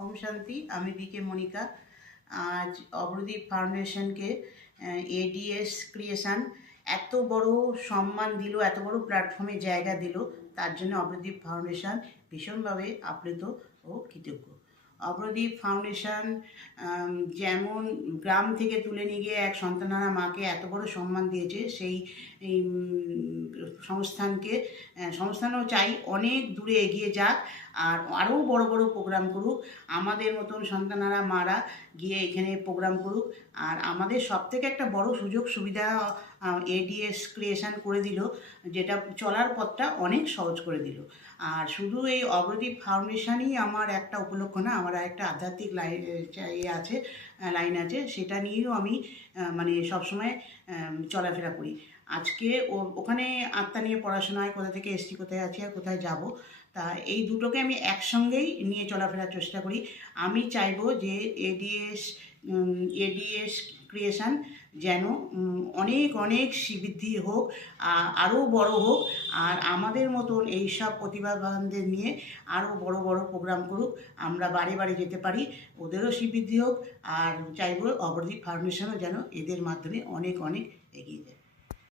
ओम शांति আমি বিকে মনিকা। আজ Agradeep ফাউন্ডেশনকে ads creation এত বড় সম্মান দিল, এত বড় প্ল্যাটফর্মে জায়গা দিল, তার জন্য অগ্রদীপ ফাউন্ডেশন ভীষণভাবে আপ্লুত ও কৃতজ্ঞ। অগ্রদীপ ফাউন্ডেশন যেমন গ্রাম থেকে তুলে নিয়ে গিয়ে এক সন্তানহারা মাকে এত বড় সম্মান দিয়েছে, সেই সংস্থানও চাই অনেক দূরে এগিয়ে যাক আর আরও বড় বড় প্রোগ্রাম করুক। আমাদের মতন সন্তানহারা মারা গিয়ে এখানে প্রোগ্রাম করুক। আর আমাদের সবথেকে একটা বড় সুযোগ সুবিধা এডিএস ক্রিয়েশন করে দিল, যেটা চলার পথটা অনেক সহজ করে দিল। আর শুধু এই অগ্রদীপ ফাউন্ডেশনই আমার একটা উপলক্ষ না, আমার একটা আধ্যাত্মিক লাইন আছে, সেটা নিয়েও আমি মানে সবসময় চলাফেরা করি। আজকে ওখানে আত্মা নিয়ে পড়াশোনা হয়, কোথা থেকে এসছি, কোথায় আছি আর কোথায় যাব, তা এই দুটোকে আমি একসঙ্গেই নিয়ে চলাফেরার চেষ্টা করি। আমি চাইবো যে এডিএস ক্রিয়েশন যেন অনেক অনেক শ্রীবৃদ্ধি হোক, আরও বড় হোক, আর আমাদের মতন এইসব প্রতিভাবানদের নিয়ে আরও বড় বড় প্রোগ্রাম করুক, আমরা বাড়ি বাড়ি যেতে পারি, ওদেরও শ্রীবৃদ্ধি হোক। আর চাইবো অগ্রদীপ ফাউন্ডেশনও যেন এদের মাধ্যমে অনেক অনেক এগিয়ে যায়।